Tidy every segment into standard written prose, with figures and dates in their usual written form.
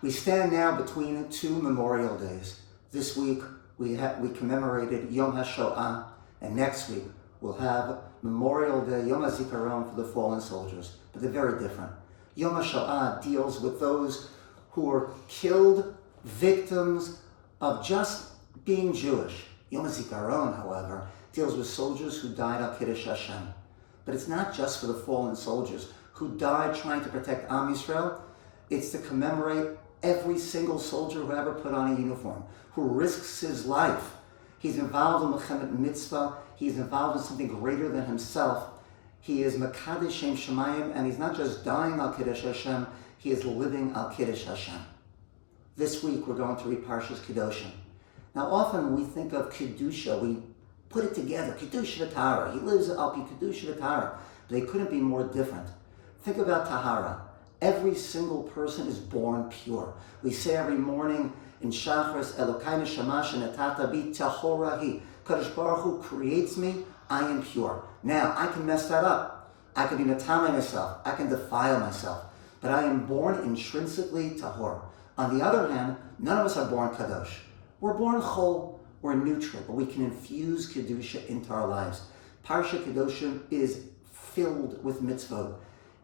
We stand now between two Memorial Days. This week we commemorated Yom HaShoah, and next week we'll have Memorial Day, Yom HaZikaron for the fallen soldiers. But they're very different. Yom HaShoah deals with those who were killed, victims of just being Jewish. Yom HaZikaron, however, deals with soldiers who died al Kiddush Hashem. But it's not just for the fallen soldiers who died trying to protect Am Yisrael. It's to commemorate every single soldier who ever put on a uniform, who risks his life. He's involved in Mechemet Mitzvah. He's involved in something greater than himself. He is Mekadesh Shem Shemayim, and he's not just dying al Kiddush Hashem, he is living al Kiddush Hashem. This week we're going to read Parashat Kedoshim. Now often when we think of Kedusha, we put it together, Kedusha Tahara. He lives al pi Kedusha Tahara. But they couldn't be more different. Think about Tahara. Every single person is born pure. We say every morning in Shachris, Elokai neshama shenatata bi tahora hi. Kadosh Baruch Hu creates me, I am pure. Now, I can mess that up. I can be matame myself. I can defile myself. But I am born intrinsically tahor. On the other hand, none of us are born kadosh. We're born chol. We're neutral, but we can infuse Kedusha into our lives. Parashat Kedoshim is filled with mitzvot.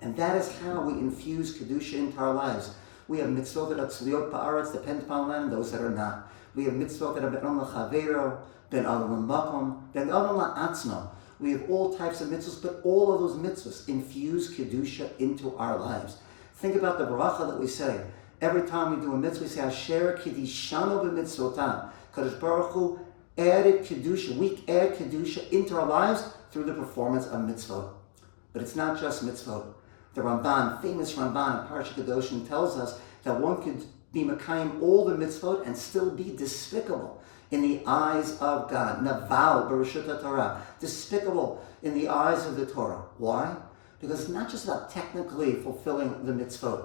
And that is how we infuse Kedusha into our lives. We have mitzvot that are tzliot ba'aretz, depend upon land, those that are not. We have mitzvot that are ben adam l'chavero, ben adam l'makom, ben adam la'atzmo. We have all types of mitzvahs, but all of those mitzvahs infuse Kedusha into our lives. Think about the bracha that we say. Every time we do a mitzvah, we say, Asher kiddishanu b'mitzvotam. Kadosh Baruch Hu added Kedusha. We add Kedusha into our lives through the performance of mitzvot. But it's not just mitzvot. The Ramban, famous Ramban in Parashat Kedoshim, tells us that one could be Mekayim all the mitzvot and still be despicable in the eyes of God. Naval b'Reshut HaTorah. Despicable in the eyes of the Torah. Why? Because it's not just about technically fulfilling the mitzvot.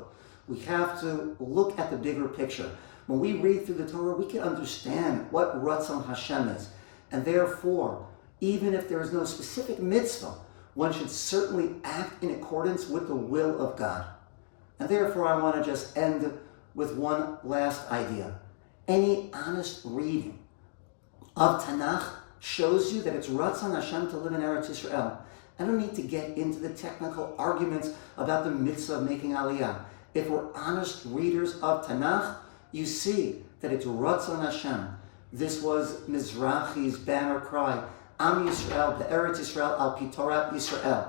We have to look at the bigger picture. When we read through the Torah, we can understand what Ratzon Hashem is. And therefore, even if there is no specific mitzvah, one should certainly act in accordance with the will of God. And therefore, I want to just end with one last idea. Any honest reading of Tanakh shows you that it's Ratzon Hashem to live in Eretz Yisrael. I don't need to get into the technical arguments about the mitzvah of making Aliyah. If we're honest readers of Tanakh, you see that it's Ratzon Hashem. This was Mizrahi's banner cry, Am Yisrael, Be'eretz Yisrael, Al Pi Torat Yisrael.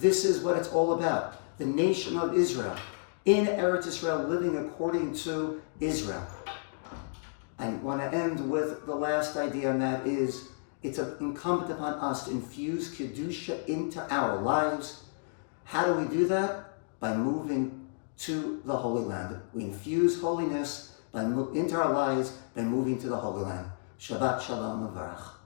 This is what it's all about. The nation of Israel, in Eretz Yisrael, living according to Israel. I want to end with the last idea, and that is, it's incumbent upon us to infuse Kedusha into our lives. How do we do that? By moving to the Holy Land. We infuse holiness into our lives by moving to the Holy Land. Shabbat Shalom Mevarach.